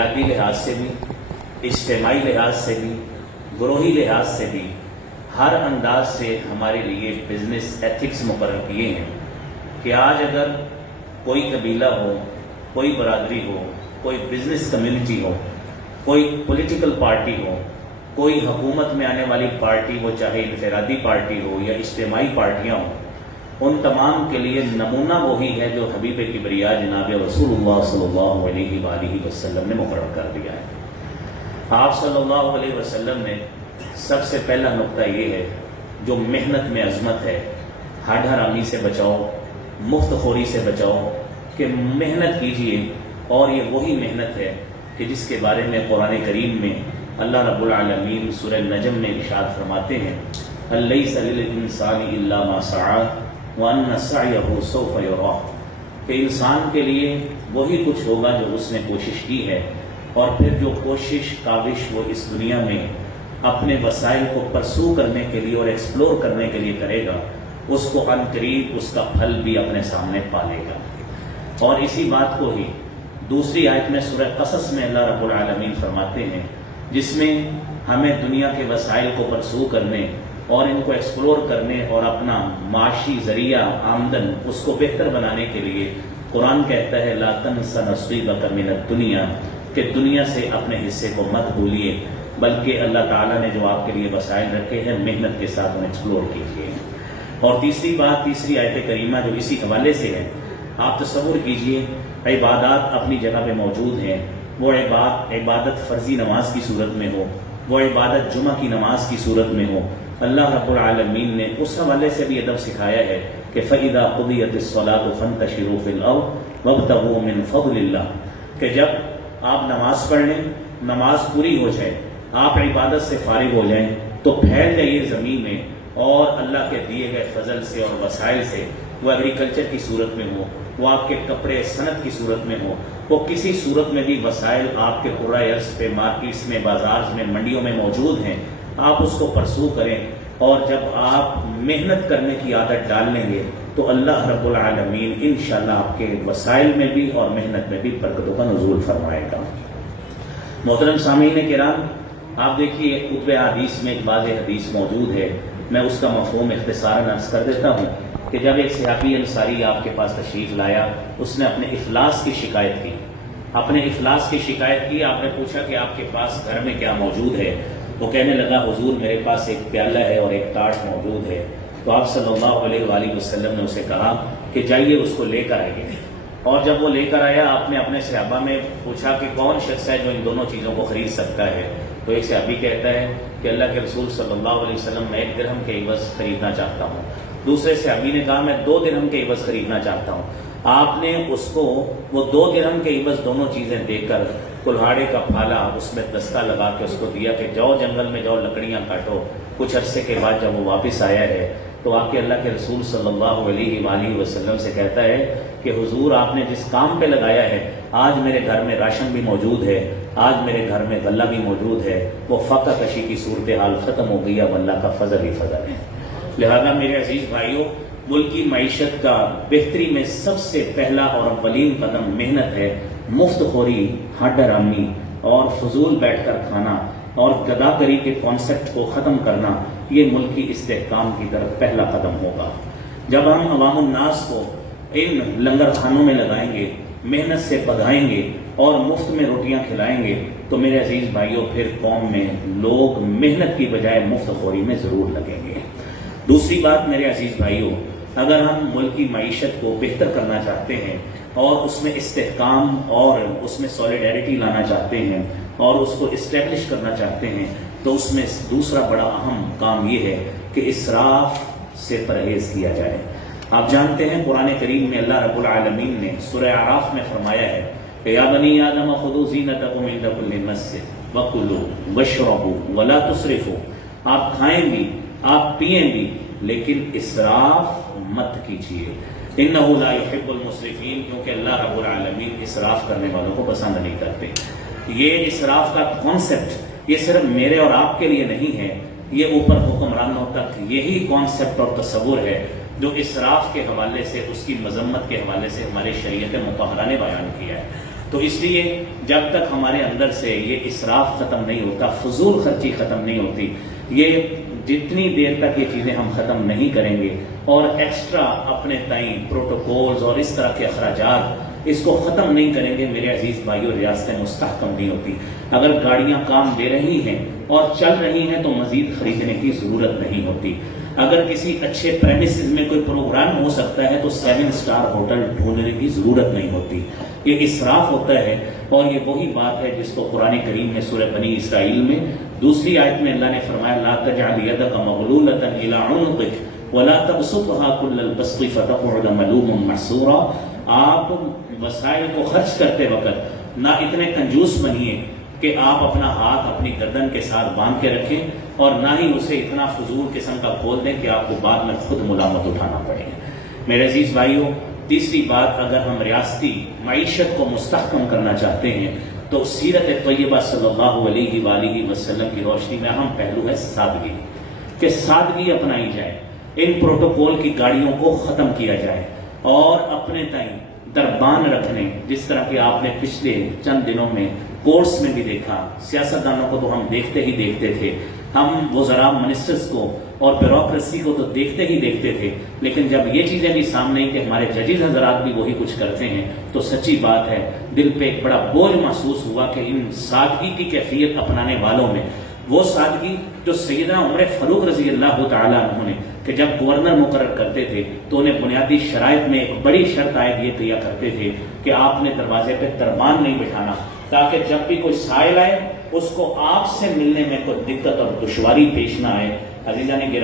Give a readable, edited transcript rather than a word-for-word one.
ذاتی لحاظ سے بھی، اجتماعی لحاظ سے بھی، گروہی لحاظ سے بھی، ہر انداز سے ہمارے لیے بزنس ایتھکس مقرر کیے ہیں کہ آج اگر کوئی قبیلہ ہو، کوئی برادری ہو، کوئی بزنس کمیونٹی ہو، کوئی پولیٹیکل پارٹی ہو، کوئی حکومت میں آنے والی پارٹی، وہ چاہے انفرادی پارٹی ہو یا اجتماعی پارٹیاں ہوں، ان تمام کے لیے نمونہ وہی ہے جو حبیب کبریا جناب رسول اللہ صلی اللہ علیہ وآلہ وسلم نے مقرر کر دیا ہے۔ آپ صلی اللہ علیہ وسلم نے سب سے پہلا نقطہ یہ ہے، جو محنت میں عظمت ہے، ہڈ حرامی سے بچاؤ، مفت خوری سے بچاؤ، کہ محنت کیجئے، اور یہ وہی محنت ہے کہ جس کے بارے میں قرآن کریم میں اللہ رب العالمین سورہ نجم میں ارشاد فرماتے ہیں، لَيْسَ لِلْإِنسَانِ إِلَّا مَا سَعَىٰ وَأَنَّ سَعْيَهُ سَوْفَ يُرَىٰ، کہ انسان کے لیے وہی کچھ ہوگا جو اس نے کوشش کی ہے، اور پھر جو کوشش کاوش وہ اس دنیا میں اپنے وسائل کو پرسو کرنے کے لیے اور ایکسپلور کرنے کے لیے کرے گا، اس کو عن قریب اس کا پھل بھی اپنے سامنے پالے گا۔ اور اسی بات کو ہی دوسری آیت میں سورہ قصص میں اللہ رب العالمین فرماتے ہیں، جس میں ہمیں دنیا کے وسائل کو پرسو کرنے اور ان کو ایکسپلور کرنے اور اپنا معاشی ذریعہ آمدن اس کو بہتر بنانے کے لیے قرآن کہتا ہے لا تنس نصیبک من الدنیا، کہ دنیا سے اپنے حصے کو مت بھولیے، بلکہ اللہ تعالیٰ نے جو آپ کے لیے وسائل رکھے ہیں محنت کے ساتھ انہیں ایکسپلور کیجیے۔ اور تیسری بات، تیسری آیت کریمہ جو اسی حوالے سے ہے، آپ تصور کیجئے عبادات اپنی جگہ پہ موجود ہیں، وہ عبادت فرضی نماز کی صورت میں ہو، وہ عبادت جمعہ کی نماز کی صورت میں ہو، اللہ رب العالمین نے اس حوالے سے بھی ادب سکھایا ہے کہ فَإِذَا قُضِيَتِ الصَّلَاةُ فَانْتَشِرُوا فِي الْأَرْضِ وَابْتَغُوا مِنْ فَضْلِ اللَّهِ، کہ جب آپ نماز پڑھ لیں، نماز پوری ہو جائے، آپ عبادت سے فارغ ہو جائیں، تو پھیل جائیے زمین میں اور اللہ کے دیے گئے فضل سے اور وسائل سے، وہ ایگریکلچر کی صورت میں ہو، وہ آپ کے کپڑے صنعت کی صورت میں ہو، وہ کسی صورت میں بھی وسائل آپ کے قرۂ ارض پہ، مارکیٹس میں، بازار میں، منڈیوں میں موجود ہیں، آپ اس کو پرسو کریں، اور جب آپ محنت کرنے کی عادت ڈال لیں گے تو اللہ رب العالمین انشاءاللہ آپ کے وسائل میں بھی اور محنت میں بھی برکتوں کا نزول فرمائے گا۔ محترم سامعین کرام، آپ دیکھیے کتب حدیث میں ایک بعض حدیث موجود ہے، میں اس کا مفہوم اختصاراً عرض کر دیتا ہوں کہ جب ایک صحابی انصاری آپ کے پاس تشریف لایا، اس نے اپنے افلاس کی شکایت کی، آپ نے پوچھا کہ آپ کے پاس گھر میں کیا موجود ہے؟ وہ کہنے لگا حضور میرے پاس ایک پیالہ ہے اور ایک ٹاٹ موجود ہے۔ تو آپ صلی اللہ علیہ وآلہ وسلم نے اسے کہا کہ جائیے اس کو لے کر آئیے، اور جب وہ لے کر آیا آپ نے اپنے صحابہ میں پوچھا کہ کون شخص ہے جو ان دونوں چیزوں کو خرید سکتا ہے؟ تو ایک صحابی کہتا ہے کہ اللہ کے رسول صلی اللہ علیہ وسلم میں 1 درہم کے عوض خریدنا چاہتا ہوں۔ دوسرے صحابی نے کہا میں 2 درہم کے عوض خریدنا چاہتا ہوں۔ آپ نے اس کو وہ 2 درہم کے عوض دونوں چیزیں دے کر کلہاڑے کا پھالا اس میں دستہ لگا کے اس کو دیا کہ جاؤ جنگل میں جاؤ لکڑیاں کاٹو۔ کچھ عرصے کے بعد جب وہ واپس آیا ہے تو آپ کے اللہ کے رسول صلی اللہ علیہ وآلہ وسلم سے کہتا ہے کہ حضور آپ نے جس کام پہ لگایا ہے، آج میرے گھر میں راشن بھی موجود ہے، آج میرے گھر میں غلہ بھی موجود ہے، وہ فاقہ کشی کی صورتحال ختم ہو گئی، اب اللہ کا فضل ہی فضل ہے۔ لہذا میرے عزیز بھائیوں، ملکی معیشت کا بہتری میں سب سے پہلا اور اولین قدم محنت ہے۔ مفت خوری، ہڈ حرامی اور فضول بیٹھ کر کھانا اور گداگری کے کانسیپٹ کو ختم کرنا، یہ ملکی استحکام کی طرف پہلا قدم ہوگا۔ جب ہم عوام الناس کو ان لنگر خانوں میں لگائیں گے، محنت سے پگائیں گے اور مفت میں روٹیاں کھلائیں گے، تو میرے عزیز بھائیوں پھر قوم میں لوگ محنت کی بجائے مفت خوری میں ضرور لگیں گے۔ دوسری بات میرے عزیز بھائیوں، اگر ہم ملکی معیشت کو بہتر کرنا چاہتے ہیں اور اس میں استحکام اور اس میں سولیڈیرٹی لانا چاہتے ہیں اور اس کو اسٹیبلش کرنا چاہتے ہیں، تو اس میں دوسرا بڑا اہم کام یہ ہے کہ اسراف سے پرہیز کیا جائے۔ آپ جانتے ہیں قرآن کریم میں اللہ رب العالمین نے سورہ اعراف میں فرمایا ہے کہ یا بنی آدم خذوا زینتکم عند کل مسجد وکلوا واشربوا ولا تسرفوا، آپ کھائیں بھی، آپ پئیں بھی، لیکن اسراف مت کیجیے، انہ لا یحب المسرفین، کیونکہ اللہ رب العالمین اسراف کرنے والوں کو پسند نہیں کرتے۔ یہ اسراف کا کانسیپٹ یہ صرف میرے اور آپ کے لیے نہیں ہے، یہ اوپر حکمرانوں تک یہی کانسیپٹ اور تصور ہے جو اسراف کے حوالے سے، اس کی مذمت کے حوالے سے ہمارے شریعت مطہرہ نے بیان کیا ہے۔ تو اس لیے جب تک ہمارے اندر سے یہ اسراف ختم نہیں ہوتا، فضول خرچی ختم نہیں ہوتی، یہ جتنی دیر تک یہ چیزیں ہم ختم نہیں کریں گے اور ایکسٹرا اپنے تئیں پروٹوکولز اور اس طرح کے اخراجات اس کو ختم نہیں کریں گے، میرے عزیز بھائیو، ریاستیں مستحکم نہیں ہوتی۔ اگر گاڑیاں کام دے رہی ہیں اور چل رہی ہیں تو مزید خریدنے کی ضرورت نہیں ہوتی۔ اگر کسی اچھے پریمیسز میں کوئی پروگرام ہو سکتا ہے تو 7 اسٹار ہوٹل ڈھونڈنے کی ضرورت نہیں ہوتی۔ یہ اسراف ہوتا ہے، اور یہ وہی بات ہے جس کو قرآن کریم میں سورہ بنی اسرائیل میں دوسری آیت میں اللہ نے فرمایا لا تجعل یدک مغلولۃ الی عنقک ولا تبسطها کل البسط فتقعد ملوما محسورا۔ آپ وسائل کو خرچ کرتے وقت نہ اتنے کنجوس بنیے کہ آپ اپنا ہاتھ اپنی گردن کے ساتھ باندھ کے رکھیں، اور نہ ہی اسے اتنا فضول قسم کا کھول دیں کہ آپ کو بعد میں خود ملامت اٹھانا پڑے۔ میرے عزیز بھائیوں، تیسری بات، اگر ہم ریاستی معیشت کو مستحکم کرنا چاہتے ہیں تو سیرت طیبہ صلی اللہ علیہ وآلہ وسلم کی روشنی میں اہم پہلو ہے سادگی، کہ سادگی اپنائی جائے، ان پروٹوکول کی گاڑیوں کو ختم کیا جائے، اور اپنے تئیں دربان رکھنے، جس طرح کہ آپ نے پچھلے چند دنوں میں کورس میں بھی دیکھا، سیاستدانوں کو تو ہم دیکھتے ہی دیکھتے تھے، ہم وزراء منسٹرز کو اور بیوروکریسی کو تو دیکھتے ہی دیکھتے تھے، لیکن جب یہ چیزیں بھی سامنے کہ ہمارے ججز حضرات بھی وہی کچھ کرتے ہیں تو سچی بات ہے دل پہ ایک بڑا بوجھ محسوس ہوا کہ ان سادگی کی کیفیت اپنانے والوں میں وہ سادگی جو سیدنا عمر فاروق رضی اللہ تعالیٰ عنہ نے کہ جب گورنر مقرر کرتے تھے تو انہیں بنیادی شرائط میں ایک بڑی شرط عائد یہ کیا کرتے تھے کہ آپ نے دروازے پہ دربان نہیں بٹھانا، تاکہ جب بھی کوئی سائل آئے اس کو آپ سے ملنے میں کوئی دقت اور دشواری پیش نہ آئے۔ عزیزان گرامی،